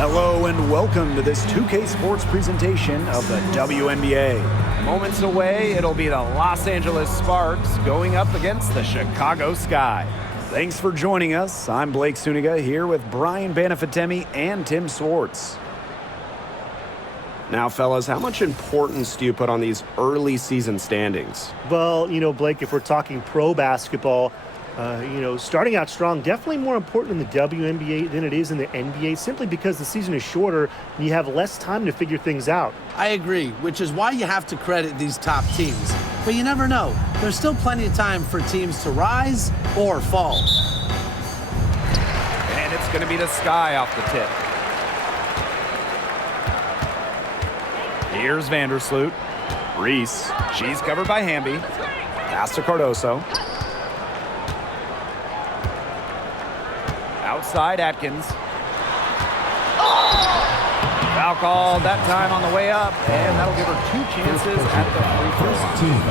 Hello and welcome to this 2K Sports presentation of the WNBA. Moments away, it'll be the Los Angeles Sparks going up against the Chicago Sky. Thanks for joining us. I'm Blake Suniga here with Brian Banafitemi and Tim Swartz. Now, fellas, how much importance do you put on these early season standings? Well, Blake, if we're talking pro basketball, starting out strong, definitely more important in the WNBA than it is in the NBA, simply because the season is shorter and you have less time to figure things out. I agree, which is why you have to credit these top teams. But you never know. There's still plenty of time for teams to rise or fall. And it's going to be the Sky off the tip. Here's Vandersloot. Reese. She's covered by Hamby. Pass to Cardoso. Outside Atkins. Foul called that time on the way up, and that'll give her 2 chances at the free throw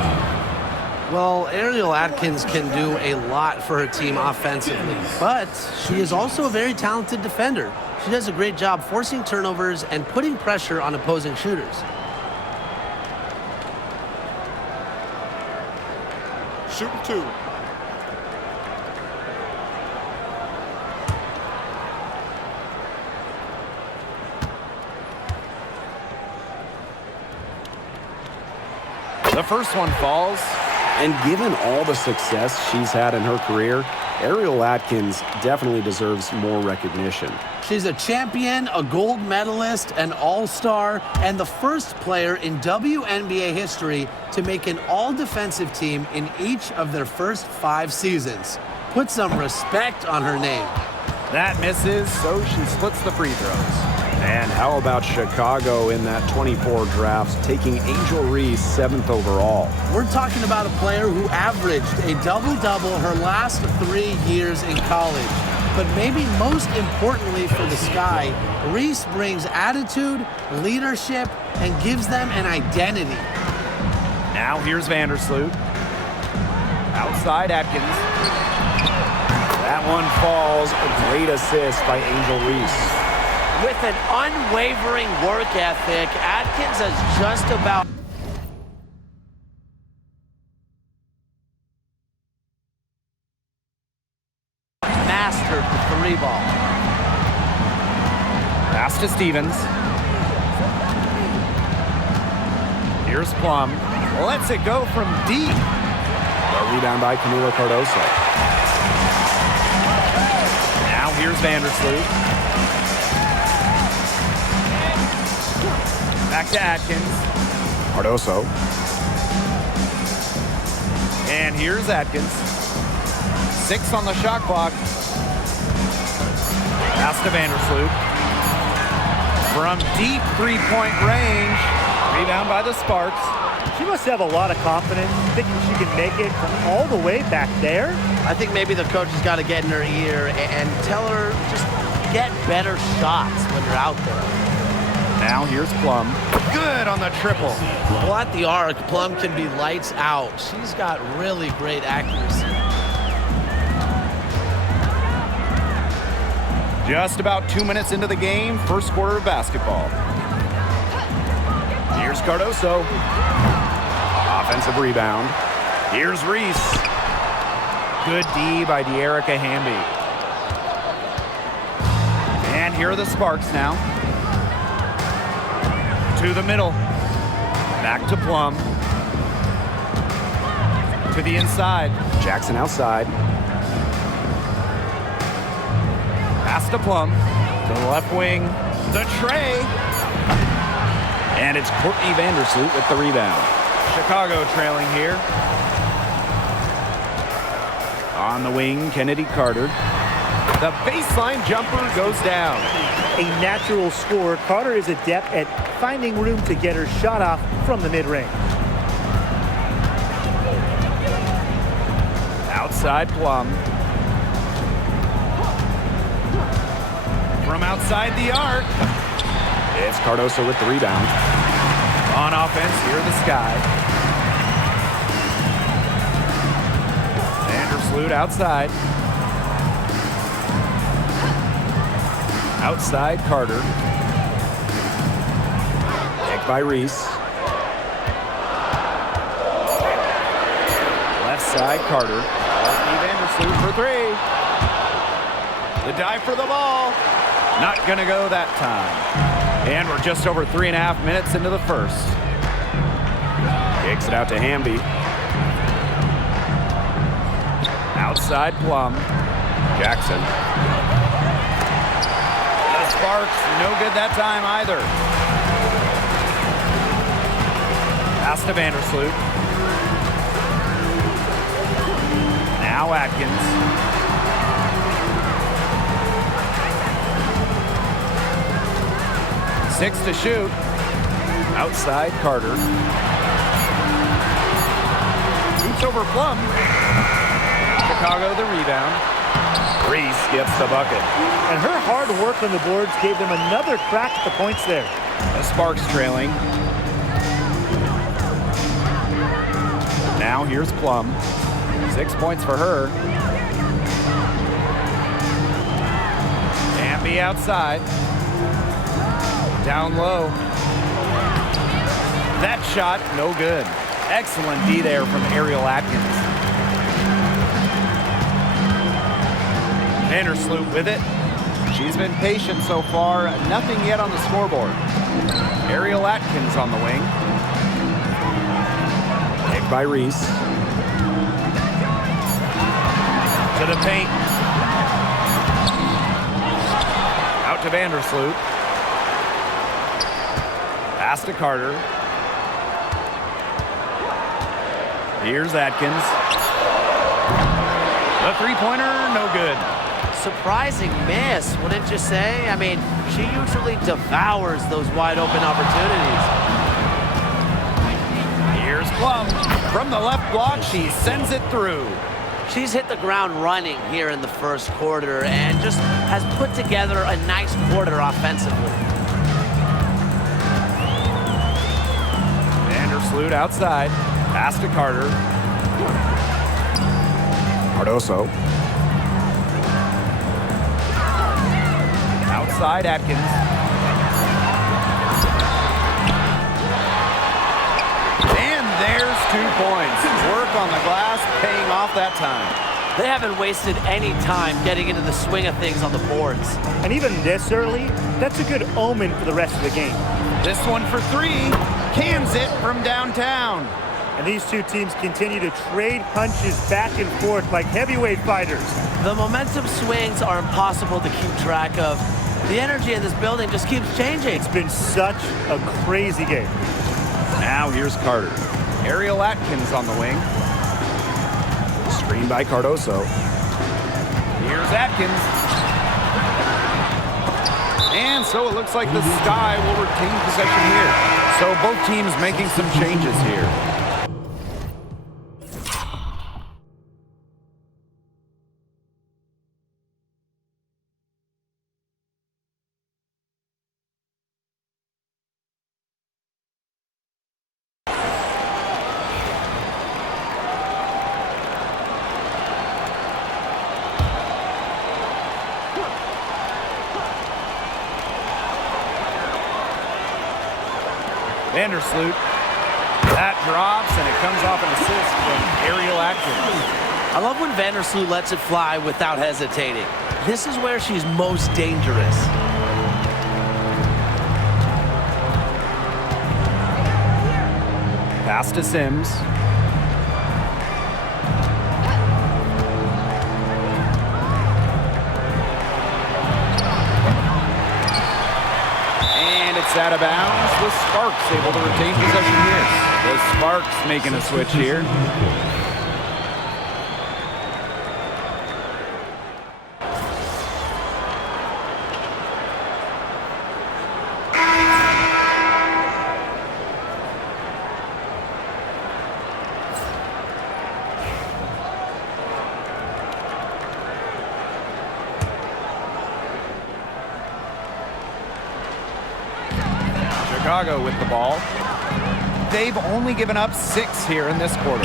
line. Well, Ariel Atkins can do a lot for her team offensively, but she is also a very talented defender. She does a great job forcing turnovers and putting pressure on opposing shooters. Shooting 2. The first one falls. And given all the success she's had in her career, Ariel Atkins definitely deserves more recognition. She's a champion, a gold medalist, an all-star, and the first player in WNBA history to make an all-defensive team in each of their first 5 seasons. Put some respect on her name. That misses, so she splits the free throws. And how about Chicago in that 24 draft, taking Angel Reese 7th overall? We're talking about a player who averaged a double-double her last 3 years in college. But maybe most importantly for the Sky, Reese brings attitude, leadership, and gives them an identity. Now here's Vandersloot. Outside Atkins. That one falls. A great assist by Angel Reese. With an unwavering work ethic, Atkins has just about mastered the 3 ball. Pass to Stevens. Here's Plum. Lets it go from deep. A rebound by Camila Cardoso. Now here's Vandersloot. Back to Atkins. Cardoso. And here's Atkins. 6 on the shot clock. Pass to Vandersloot. From deep 3-point range. Rebound by the Sparks. She must have a lot of confidence, thinking she can make it from all the way back there. I think maybe the coach has got to get in her ear and tell her just get better shots when you're out there. Now here's Plum. Good on the triple. Well, at the arc, Plum can be lights out. She's got really great accuracy. Just about 2 minutes into the game, first quarter of basketball. Here's Cardoso. Offensive rebound. Here's Reese. Good D by De'Erica Hamby. And here are the Sparks now. To the middle. Back to Plum. To the inside. Jackson outside. Pass to Plum. To the left wing. The tray. And it's Courtney Vandersloot with the rebound. Chicago trailing here. On the wing, Kennedy Carter. The baseline jumper goes down. A natural scorer, Carter is adept at finding room to get her shot off from the mid-range. Outside Plum. From outside the arc. It's Cardoso with the rebound. On offense, here are the Sky. Vandersloot outside. Outside Carter. Picked by Reese. Left side Carter. Vandersloot for three. The dive for the ball. Not going to go that time. And we're just over 3.5 minutes into the first. Kicks it out to Hamby. Outside Plum. Jackson. The Sparks, no good that time either. Pass to Vandersloot. Now Atkins. Six to shoot. Outside Carter. Shoots over Plum. Chicago the rebound. Reese gets the bucket. And her hard work on the boards gave them another crack at the points there. The Sparks trailing. Now here's Plum. 6 points for her. Hamby outside. Down low. That shot, no good. Excellent D there from Ariel Atkins. Vandersloot with it. She's been patient so far. Nothing yet on the scoreboard. Ariel Atkins on the wing. Picked by Reese. To the paint. Out to Vandersloot. Pass to Carter. Here's Atkins. The three-pointer, no good. Surprising miss, wouldn't you say? I mean, she usually devours those wide-open opportunities. Here's Plum. From the left block, she sends it through. She's hit the ground running here in the first quarter and just has put together a nice quarter offensively. Vandersloot outside. Pass to Carter. Cardoso. Outside Atkins. And there's 2 points. Work on the glass, paying off that time. They haven't wasted any time getting into the swing of things on the boards. And even this early, that's a good omen for the rest of the game. This one for three. Cans it from downtown. And these two teams continue to trade punches back and forth like heavyweight fighters. The momentum swings are impossible to keep track of. The energy in this building just keeps changing. It's been such a crazy game. Now here's Carter. Ariel Atkins on the wing. Screen by Cardoso. Here's Atkins. And so it looks like the Sky will retain possession here. So both teams making some changes here. Vandersloot. That drops, and it comes off an assist from Ariel Atkins. I love when Vandersloot lets it fly without hesitating. This is where she's most dangerous. Pass to Sims. And it's out of bounds. The Sparks able to retain possession here. The Sparks making a switch here. Chicago with the ball. They've only given up 6 here in this quarter.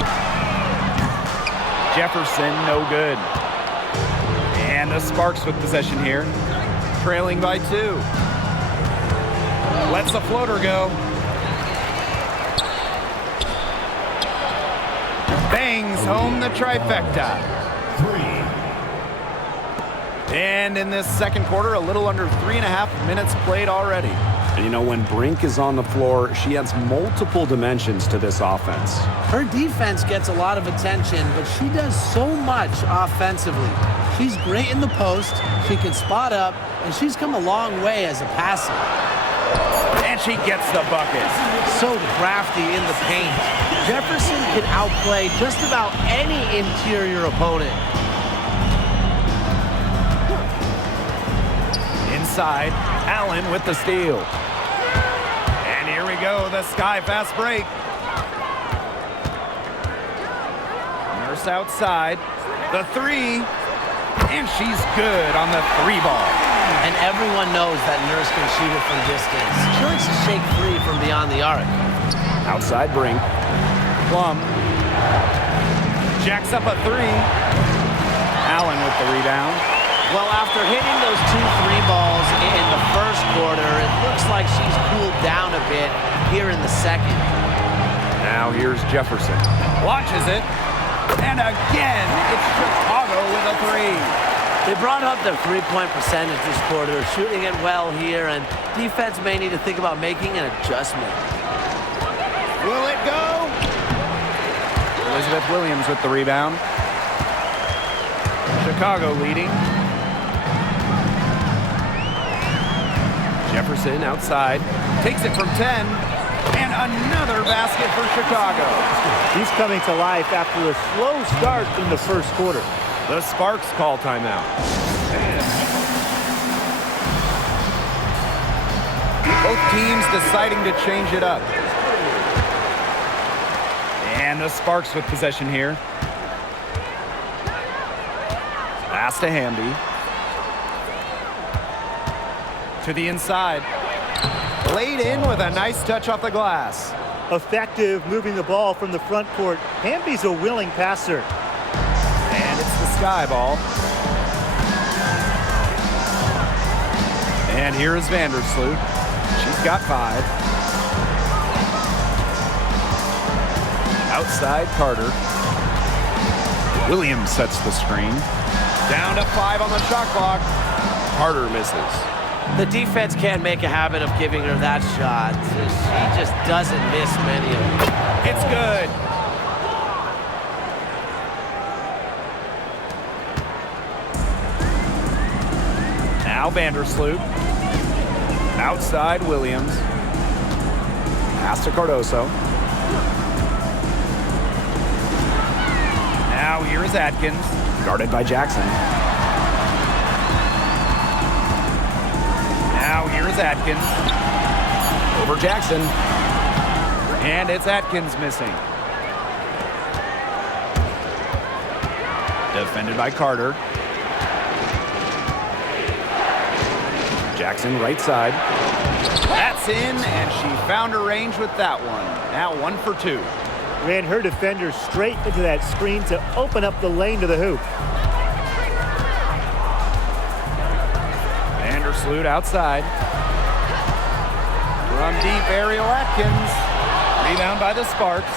Jefferson, no good. And the Sparks with possession here. trailing by 2. Lets the floater go. Bangs home the trifecta. And in this second quarter, a little under 3.5 minutes played already. And you know, when Brink is on the floor, she adds multiple dimensions to this offense. Her defense gets a lot of attention, but she does so much offensively. She's great in the post, she can spot up, and she's come a long way as a passer. And she gets the bucket. So crafty in the paint. Jefferson can outplay just about any interior opponent. Inside, Allen with the steal. And here we go, the sky fast break. Nurse outside, the 3, and she's good on the 3 ball. And everyone knows that Nurse can shoot it from distance. She likes to shake free from beyond the arc. Outside Brink. Plum jacks up a 3. Allen with the rebound. Well, after hitting those 2 3 balls in the first quarter, it looks like she's cooled down a bit here in the second. Now here's Jefferson. Launches it. And again, it's Chicago with a 3. They brought up their three-point percentage this quarter, shooting it well here, and defense may need to think about making an adjustment. Will it go? Elizabeth Williams with the rebound. Chicago leading. Jefferson outside. Takes it from 10. And another basket for Chicago. He's coming to life after a slow start in the first quarter. The Sparks call timeout. Both teams deciding to change it up. And the Sparks with possession here. Pass to Hamby. To the inside. Laid in with a nice touch off the glass. Effective moving the ball from the front court. Hamby's a willing passer. And it's the sky ball. And here is Vandersloot. She's got 5. Outside Carter. Williams sets the screen. Down to 5 on the shot clock. Carter misses. The defense can't make a habit of giving her that shot. She just doesn't miss many of them. It's good. Now Vandersloot. Outside Williams. Pass to Cardoso. Now here is Atkins. Guarded by Jackson. Now here is Atkins. Over Jackson. And it's Atkins missing. Defended by Carter. Jackson right side. That's in, and she found her range with that one. Now 1 for 2. Ran her defender straight into that screen to open up the lane to the hoop. Vandersloot outside. From deep, Ariel Atkins. Rebound by the Sparks.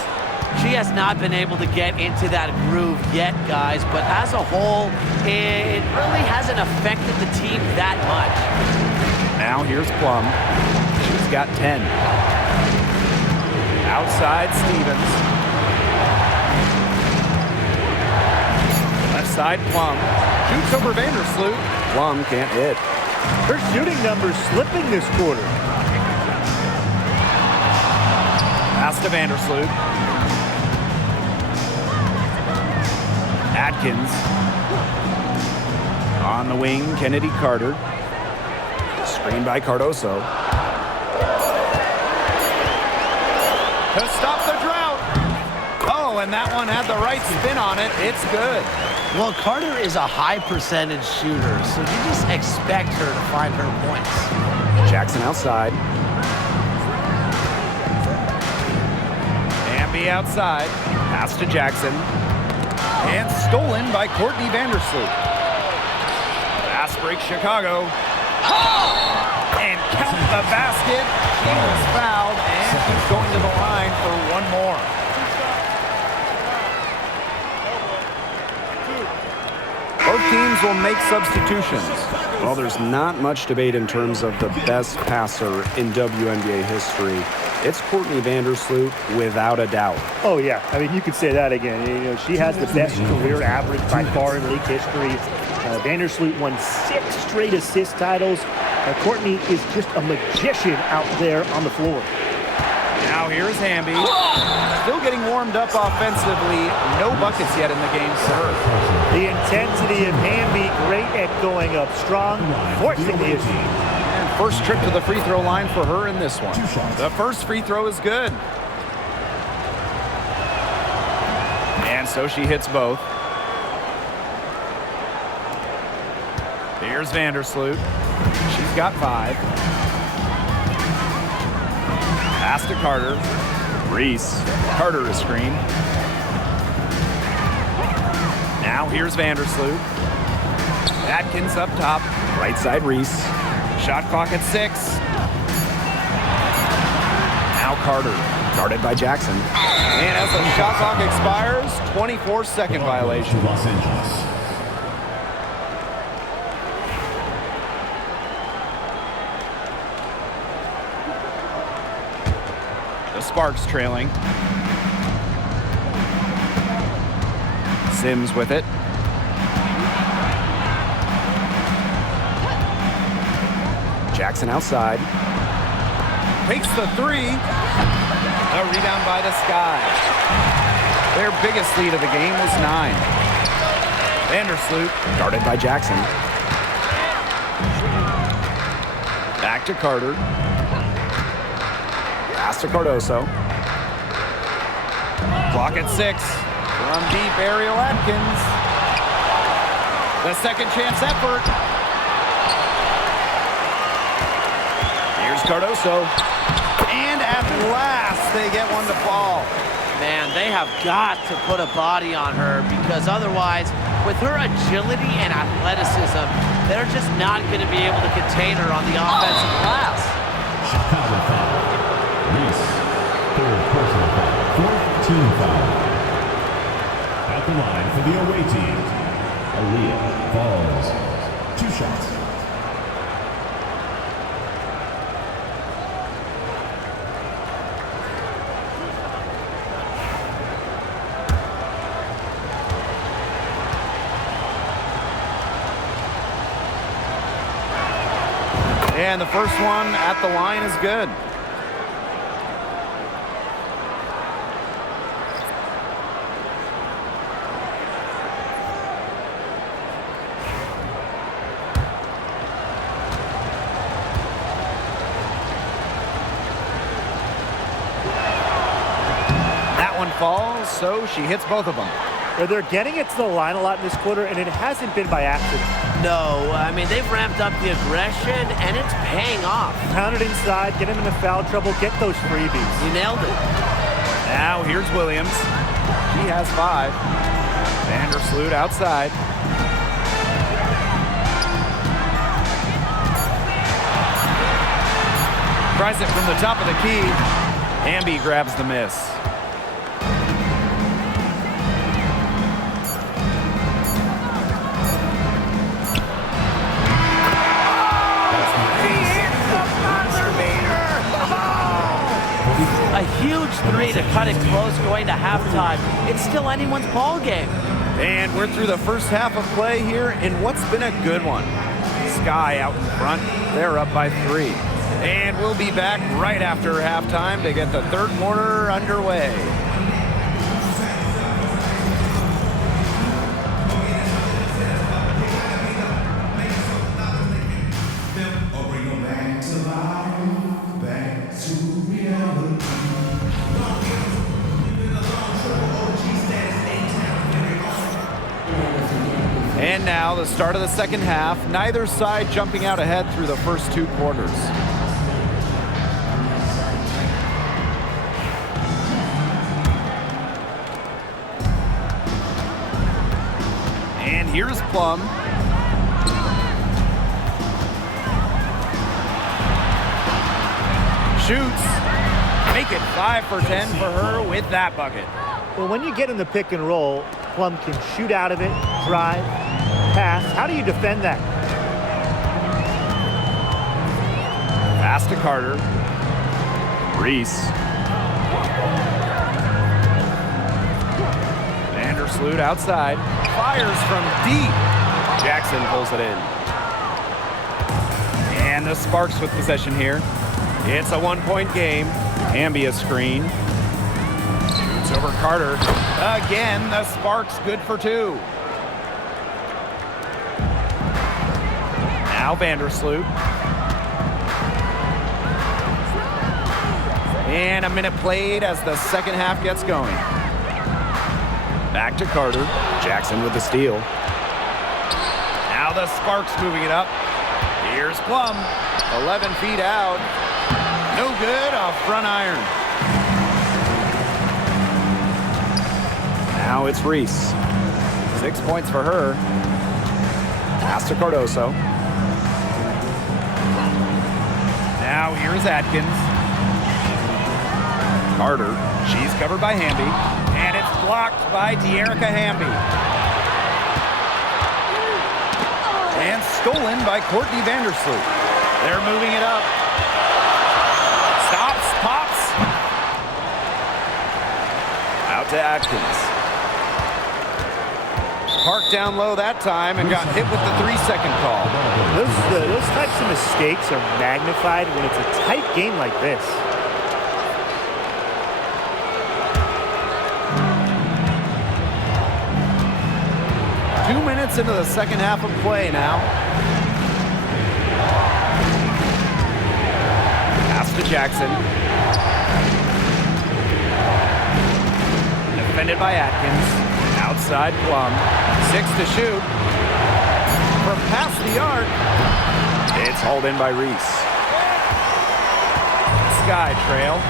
She has not been able to get into that groove yet, guys, but as a whole, it really hasn't affected the team that much. Now here's Plum. She's got 10. Outside Stevens. Left side Plum. Shoots over Vandersloot. Plum can't hit. Her shooting numbers slipping this quarter. Pass to Vandersloot. Atkins. On the wing, Kennedy Carter. Screen by Cardoso. To stop the drought. Oh, and that one had the right spin on it. It's good. Well, Carter is a high percentage shooter, so you just expect her to find her points. Jackson outside. Hamby outside. Pass to Jackson. And stolen by Courtney Vandersloot. Fast break Chicago. And count the basket. She was fouled, and she's going to the line for one more. Both teams will make substitutions. Well, there's not much debate in terms of the best passer in WNBA history. It's Courtney Vandersloot without a doubt. Oh, yeah. I mean, you could say that again. You know, she has the best career average by far in league history. Vandersloot won 6 straight assist titles. Courtney is just a magician out there on the floor. Now here's Hamby. Still getting warmed up offensively. No buckets yet in the game for her. The intensity of Hamby, great at going up strong, forcing the issue. And first trip to the free throw line for her in this one. The first free throw is good. And so she hits both. Here's Vandersloot. She's got 5. Pass to Carter. Reese. Carter is screened. Now here's Vandersloot. Atkins up top. Right side Reese. Shot clock at 6. Now Carter. Guarded by Jackson. And as the shot clock expires, 24-second violation. Los Angeles. The Sparks trailing. Sims with it. Jackson outside. Takes the 3. A rebound by the Sky. Their biggest lead of the game was 9. Vandersloot. Guarded by Jackson. Back to Carter. Pass to Cardoso. Clock at 6. From deep, Ariel Atkins. The second chance effort. Here's Cardoso. And at last, they get one to fall. Man, they have got to put a body on her because otherwise, with her agility and athleticism, they're just not going to be able to contain her on the offensive glass. Chicago foul. Reese. Third personal foul. Fourth team foul. At the line for the away team, Aaliyah Falls. 2 shots. And the first one at the line is good. That one falls, so she hits both of them. They're getting it to the line a lot in this quarter, and it hasn't been by accident. No, I mean, they've ramped up the aggression, and it's paying off. Pound it inside, get him into foul trouble, get those freebies. You nailed it. Now here's Williams. She has 5. Vandersloot outside. Tries it from the top of the key. Hamby grabs the miss. A huge 3 to cut it close going to halftime. It's still anyone's ball game. And we're through the first half of play here in what's been a good one. Sky out in front. They're up by 3. And we'll be back right after halftime to get the third quarter underway. And now the start of the second half. Neither side jumping out ahead through the first 2 quarters. And here's Plum. shoots. Make it 5 for 10 for her with that bucket. Well, when you get in the pick and roll, Plum can shoot out of it, drive, pass. How do you defend that? Pass to Carter. Reese. Vandersloot outside. Fires from deep. Jackson pulls it in. And the Sparks with possession here. It's a 1-point game. Hamby a screen. Shoots over Carter. Again, the Sparks good for 2. Now Vandersloot. And a minute played as the second half gets going. Back to Carter. Jackson with the steal. Now the Sparks moving it up. Here's Plum. 11 feet out. No good off front iron. Now it's Reese. 6 points for her. Pass to Cardoso. Now here's Atkins. Carter. She's covered by Hamby. And it's blocked by De'Erica Hamby. And stolen by Courtney Vandersloot. They're moving it up. Stops, pops. Out to Atkins. Parked down low that time and got hit with the 3-second call. Those types of mistakes are magnified when it's a tight game like this. Into the second half of play now. Pass to Jackson. Defended by Atkins. Outside Plum. 6 to shoot. From past the arc. It's hauled in by Reese. Sky trail.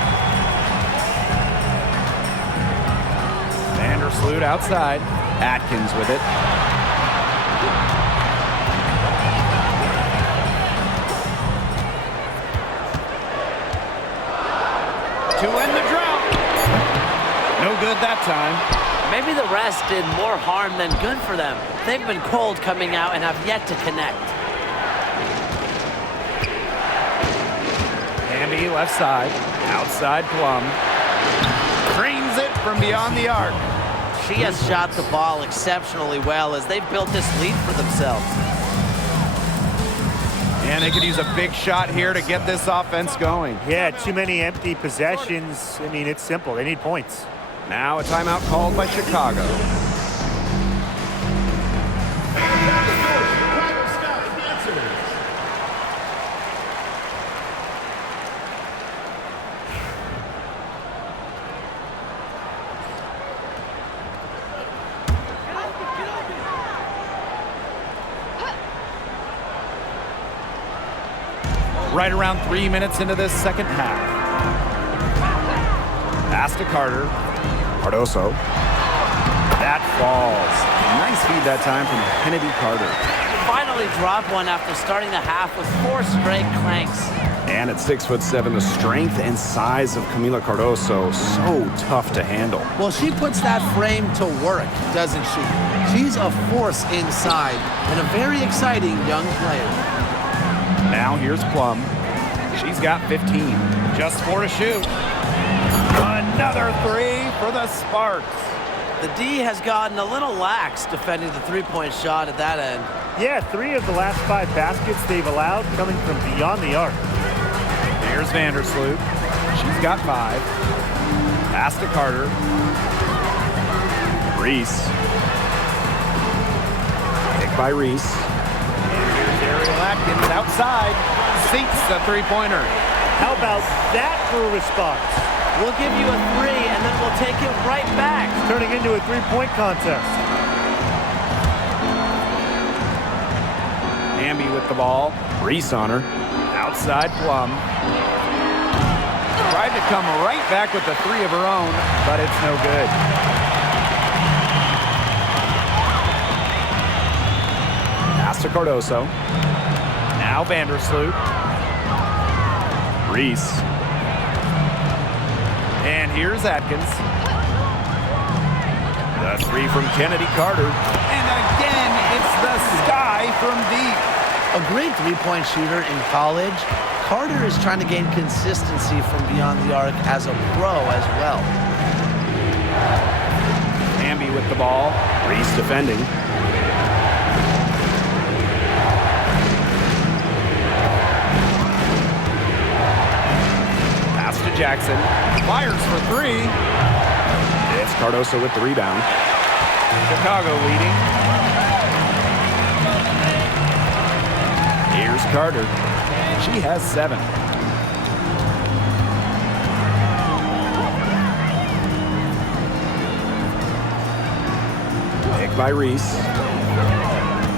Vandersloot outside. Atkins with it. To end the drought. No good that time. Maybe the rest did more harm than good for them. They've been cold coming out and have yet to connect. Hamby left side. Outside Plum. Drains it from beyond the arc. She has shot the ball exceptionally well as they've built this lead for themselves. And they could use a big shot here to get this offense going. Yeah, too many empty possessions. I mean, it's simple. They need points. Now a timeout called by Chicago. Right around 3 minutes into this second half. Pass to Carter. Cardoso. That falls. Nice feed that time from Kennedy Carter. Finally dropped one after starting the half with 4 straight clanks. And at 6'7", the strength and size of Camila Cardoso, so tough to handle. Well, she puts that frame to work, doesn't she? She's a force inside and a very exciting young player. Now here's Plum. She's got 15. Just 4 to shoot. Another 3 for the Sparks. The D has gotten a little lax defending the three-point shot at that end. Yeah, 3 of the last 5 baskets they've allowed coming from beyond the arc. Here's Vandersloot. She's got 5. Pass to Carter. Reese. Pick by Reese. Ariel Atkins outside. Sinks the three-pointer. How about that for a response? We'll give you a 3, and then we'll take it right back. Turning into a 3-point contest. Hamby with the ball. Reese on her. Outside Plum. Tried to come right back with the 3 of her own, but it's no good. Pass to Cardoso. Now Vandersloot. Reese. And here's Atkins. The three from Kennedy Carter. And again, it's the sky from deep. A great three-point shooter in college, Carter is trying to gain consistency from beyond the arc as a pro as well. Hamby with the ball. Reese defending. Pass to Jackson. Fires for three. It's Cardoso with the rebound. Chicago leading. Here's Carter. She has 7. Picked by Reese.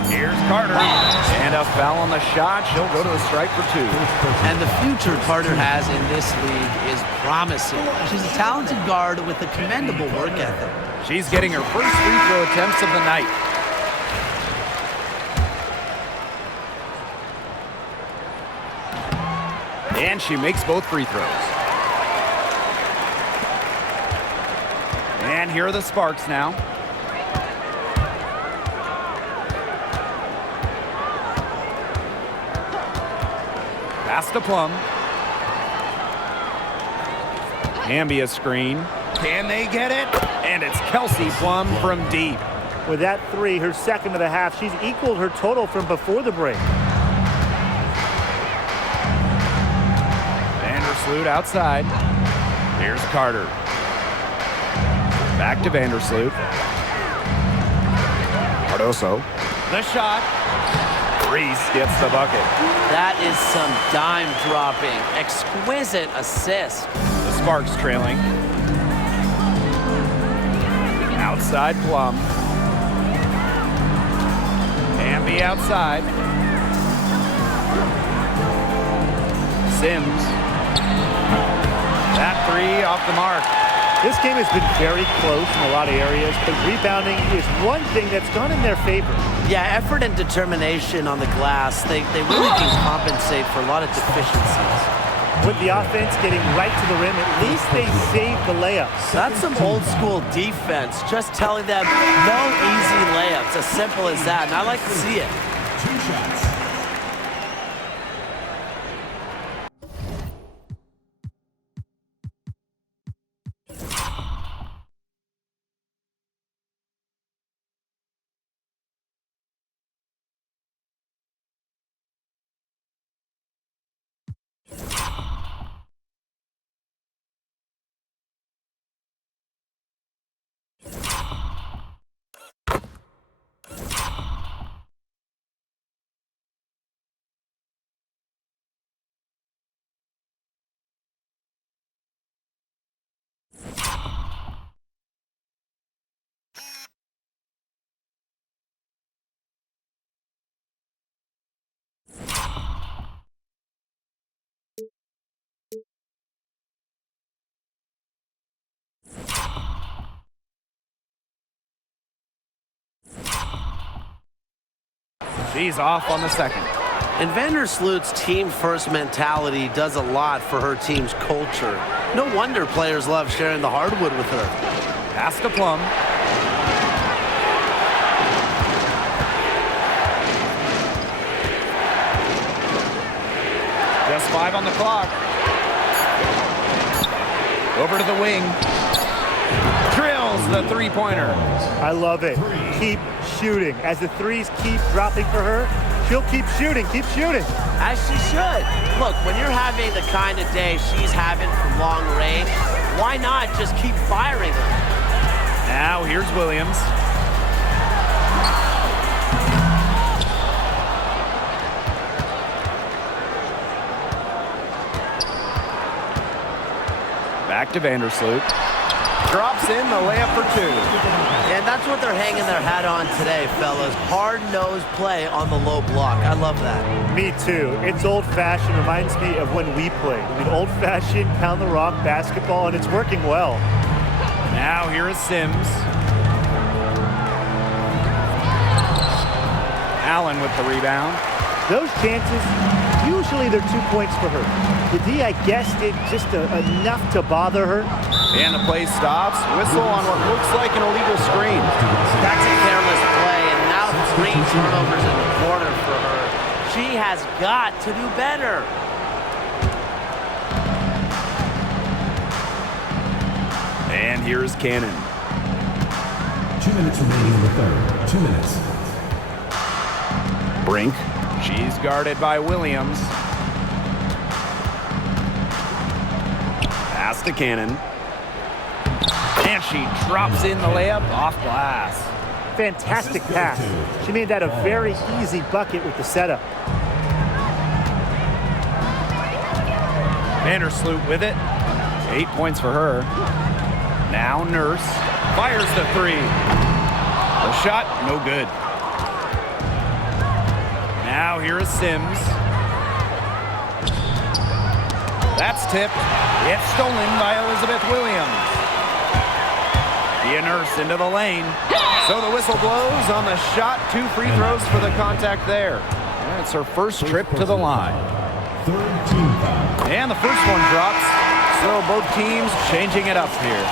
Here's Carter. And a foul on the shot. She'll go to the strike for 2. And the future Carter has in this league is promising. She's a talented guard with a commendable work ethic. She's getting her first free throw attempts of the night. And she makes both free throws. And here are the Sparks now. Pass to Plum. Hamby a screen. Can they get it? And it's Kelsey Plum from deep. With that three, her second of the half, she's equaled her total from before the break. Vandersloot outside. Here's Carter. Back to Vandersloot. Cardoso. The shot. Reese gets the bucket. That is some dime dropping. Exquisite assist. The Sparks trailing. Outside Plum. Hamby outside. Sims. That three off the mark. This game has been very close in a lot of areas, but rebounding is one thing that's gone in their favor. Yeah, effort and determination on the glass, they really can compensate for a lot of deficiencies. With the offense getting right to the rim, at least they saved the layups. That's some old school defense, just telling them no easy layups, as simple as that, and I like to see it. 2 shots. She's off on the second. And Vandersloot's team-first mentality does a lot for her team's culture. No wonder players love sharing the hardwood with her. Pass to Plum. Just 5 on the clock. Over to the wing. Drills the three-pointer. I love it. Keep shooting. As the threes keep dropping for her, she'll keep shooting, As she should. Look, when you're having the kind of day she's having from long range, why not just keep firing her? Now here's Williams. Back to Vandersloot. Drops in the layup for 2. And that's what they're hanging their hat on today, fellas. Hard-nosed play on the low block. I love that. Me too. It's old-fashioned. Reminds me of when we played. I mean, old-fashioned pound-the-rock basketball, and it's working well. Now here is Sims. Allen with the rebound. Those chances, Usually they're 2 points for her. The D, I guess, did just enough to bother her. And the play stops. Whistle on what looks like an illegal screen. That's a careless play, and now 3 turnovers in the quarter for her. She has got to do better. And here's Cannon. 2 minutes remaining in the third. 2 minutes. Brink. She's guarded by Williams. Pass to Cannon. And she drops in the layup off glass. Fantastic pass. She made that a very easy bucket with the setup. Vandersloot with it. 8 points for her. Now Nurse fires the 3. The shot, no good. Now here is Sims. That's tipped. It's stolen by Elizabeth Williams. Nurse into the lane. So the whistle blows on the shot. 2 free throws for the contact there. And it's her first trip to the line. Third team foul. And the first one drops. So both teams changing it up here.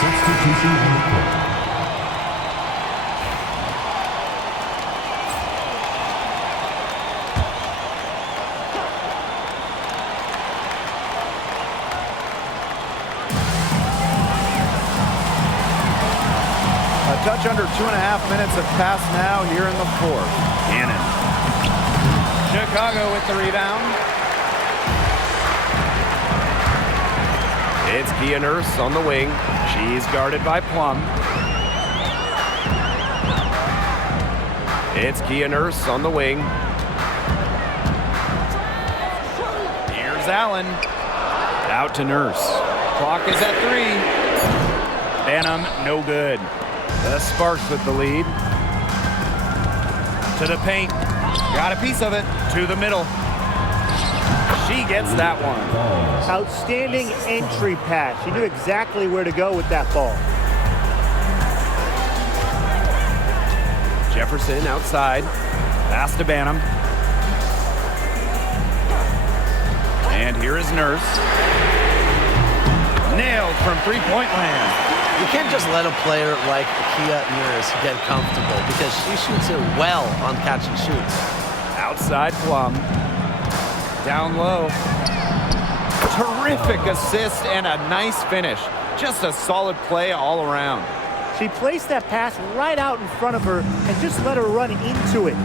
Substitution on the court. A touch under 2.5 minutes have passed now here in the fourth. Cannon. Chicago with the rebound. It's Kia Nurse on the wing. She's guarded by Plum. It's Kia Nurse on the wing. Here's Allen. Out to Nurse. Clock is at 3. Banham, no good. The Sparks with the lead. To the paint. Got a piece of it. To the middle. She gets that one. Outstanding entry pass. She knew exactly where to go with that ball. Jefferson outside. Pass to Banham. And here is Nurse. Nailed from three-point land. You can't just let a player like Kia Nurse get comfortable because she shoots it well on catch and shoots. Outside Plum. Down low. Terrific assist and a nice finish. Just a solid play all around. She placed that pass right out in front of her and just let her run into it.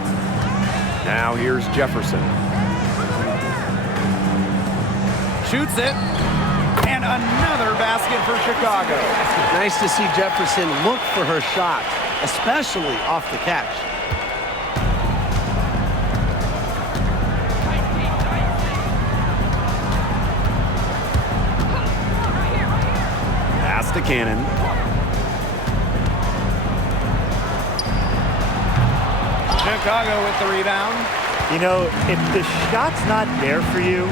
Now here's Jefferson. Shoots it. And another basket for Chicago. Nice to see Jefferson look for her shot, especially off the catch. Pass to Cannon. Chicago with the rebound. You know, if the shot's not there for you,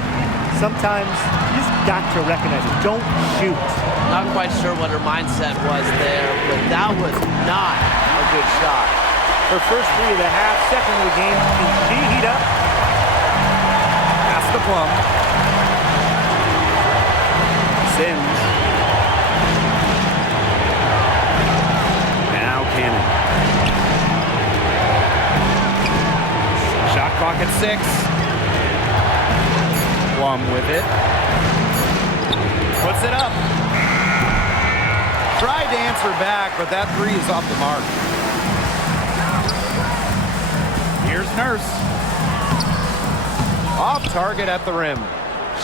sometimes you just got to recognize it. Don't shoot. Not quite sure what her mindset was there, but that was not a good shot. Her first 3 of the half, second of the game. Can she heat up? Pass to Plum. Sims. Now Cannon. Shot clock at 6. Plum with it. Puts it up. Tried to answer back, but that 3 is off the mark. Here's Nurse. Off target at the rim.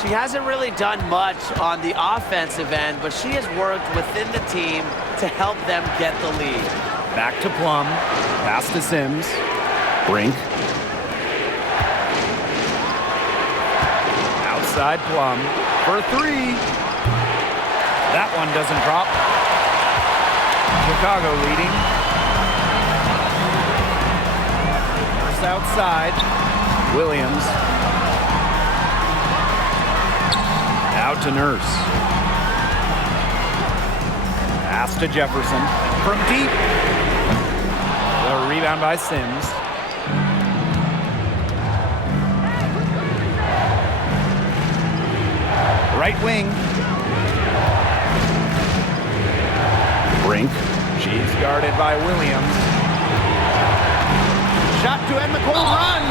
She hasn't really done much on the offensive end, but she has worked within the team to help them get the lead. Back to Plum. Pass to Sims. Brink. Outside Plum for 3. That one doesn't drop. Chicago leading. First outside. Williams. Out to Nurse. Pass to Jefferson. From deep. The rebound by Sims. Right wing. Brink. She's guarded by Williams. Shot to end the cold run.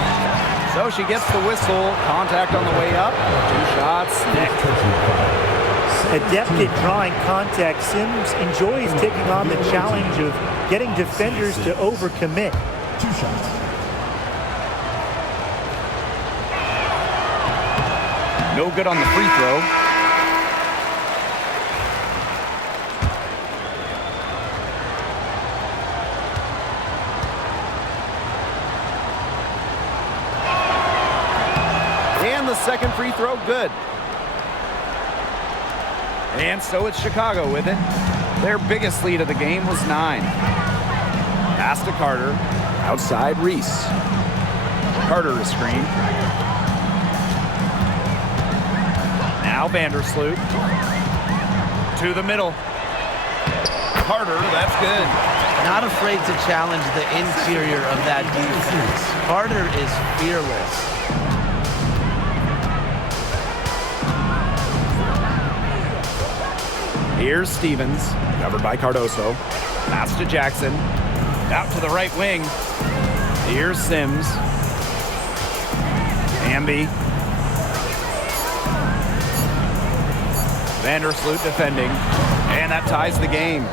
So she gets the whistle. Contact on the way up. 2 shots. Next. Adept at drawing contact, Sims enjoys taking on the challenge of getting defenders to overcommit. 2 shots. No good on the free throw. And the second free throw, good. And so it's Chicago with it. Their biggest lead of the game was 9. Pass to Carter. Outside Reese. Carter a screen. Now Vandersloot. To the middle. Carter, that's good. Not afraid to challenge the interior of that defense. Carter is fearless. Here's Stevens. Covered by Cardoso. Pass to Jackson. Out to the right wing. Here's Sims. Amby. Vandersloot defending. And that ties the game.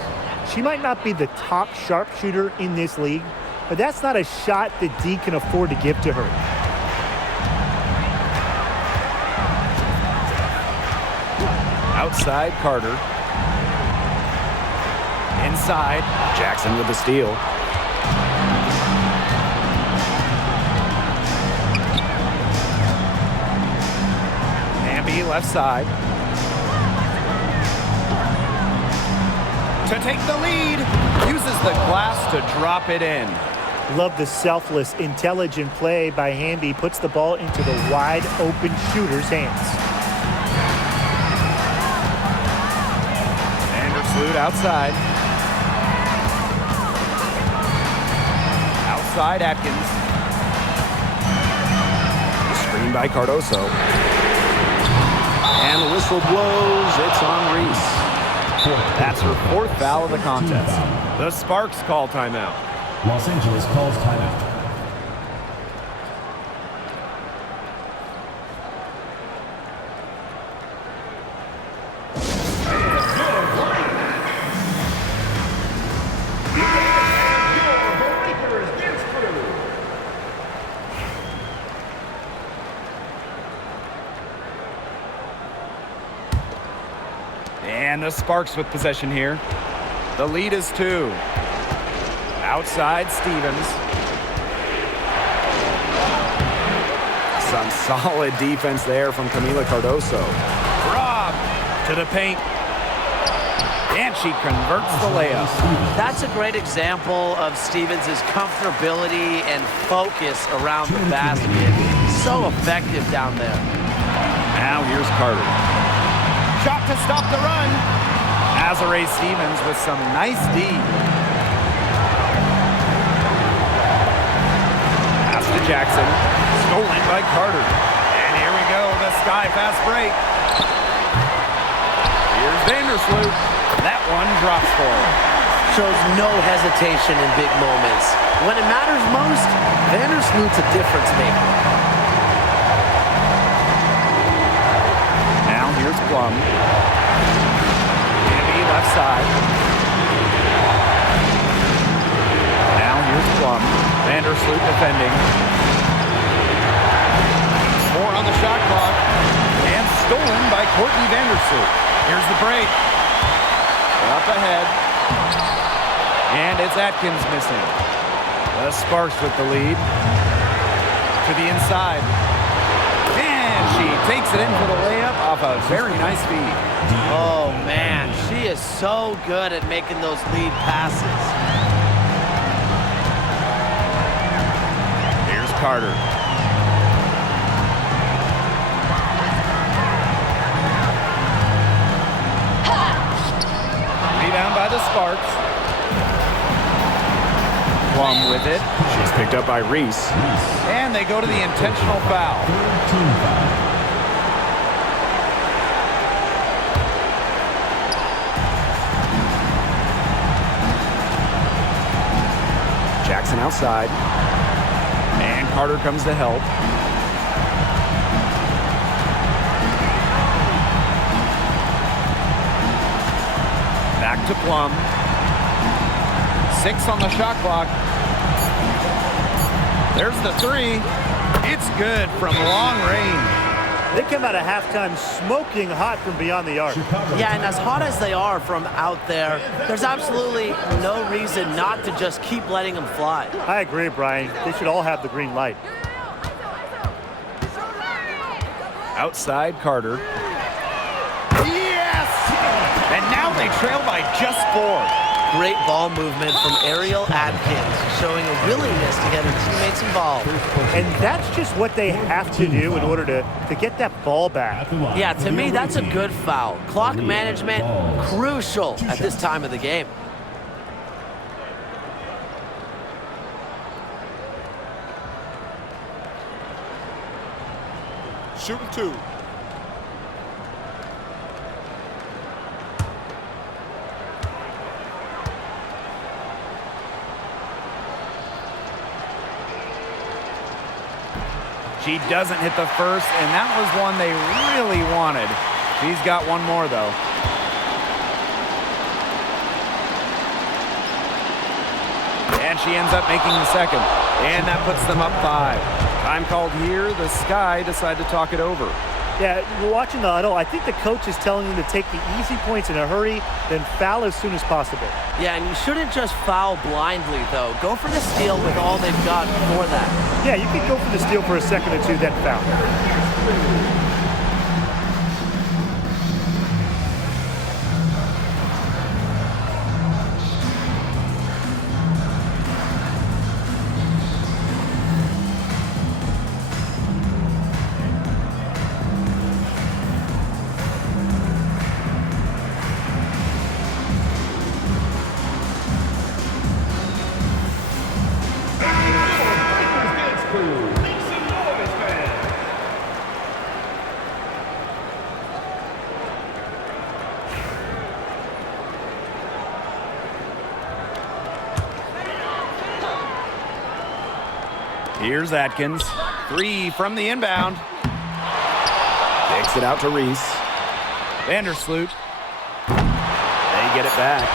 She might not be the top sharpshooter in this league, but that's not a shot that D can afford to give to her. Outside Carter. Inside. Jackson with the steal. Amby left side. To take the lead. Uses the glass to drop it in. Love the selfless, intelligent play by Hamby. Puts the ball into the wide open shooter's hands. Vandersloot outside. Outside Atkins. Screen by Cardoso. And the whistle blows. It's on Reese. That's her 4th foul of the contest. The Sparks call timeout. Los Angeles calls timeout. And the Sparks with possession here. The lead is 2. Outside Stevens. Some solid defense there from Camila Cardoso. Rob to the paint. And she converts the layup. That's a great example of Stevens' comfortability and focus around the basket. So effective down there. Now here's Carter. Shot to stop the run. Azare Stevens with some nice D. Pass to Jackson. Stolen by Carter. And here we go, the sky fast break. Here's Vandersloot. That one drops for her. Shows no hesitation in big moments. When it matters most, Vandersloot's a difference maker. Now here's Plum. Andy left side. Now here's Plum. Vandersloot defending. More on the shot clock. And stolen by Courtney Vandersloot. Here's the break. Up ahead. And it's Atkins missing. The Sparks with the lead. To the inside. And she takes it in for the layup off a very nice feed. Oh, man. She is so good at making those lead passes. Here's Carter. Rebound by the Sparks. Plum with it. She's picked up by Reese. And they go to the intentional foul. Team foul. Jackson outside. And Carter comes to help. Back to Plum. 6 on the shot clock. There's the 3. It's good from long range. They come out of halftime smoking hot from beyond the arc. Yeah, and as hot as they are from out there, there's absolutely no reason not to just keep letting them fly. I agree, Brian. They should all have the green light. Outside Carter. Yes! And now they trail by just 4. Great ball movement from Ariel Atkins, showing a willingness to get her teammates involved. And that's just what they have to do in order to get that ball back. Yeah, to me, that's a good foul. Clock management, crucial at this time of the game. Shooting 2. She doesn't hit the first, and that was one they really wanted. She's got one more, though. And she ends up making the second. And that puts them up 5. Time called here. The Sky decide to talk it over. Yeah, you're watching the huddle. I think the coach is telling them to take the easy points in a hurry, then foul as soon as possible. Yeah, and you shouldn't just foul blindly, though. Go for the steal with all they've got for that. Yeah, you can go for the steal for a second or two, then foul. Here's Atkins. 3 from the inbound. Takes it out to Reese. Vandersloot They get it back.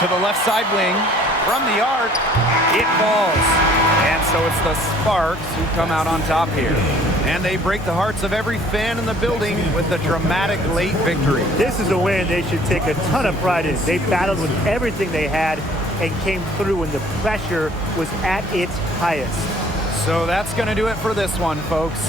to the left side wing. From the arc, it falls. And so it's the Sparks who come out on top here. And they break the hearts of every fan in the building with a dramatic late victory. This is a win they should take a ton of pride in. They battled with everything they had and came through when the pressure was at its highest. So that's going to do it for this one, folks.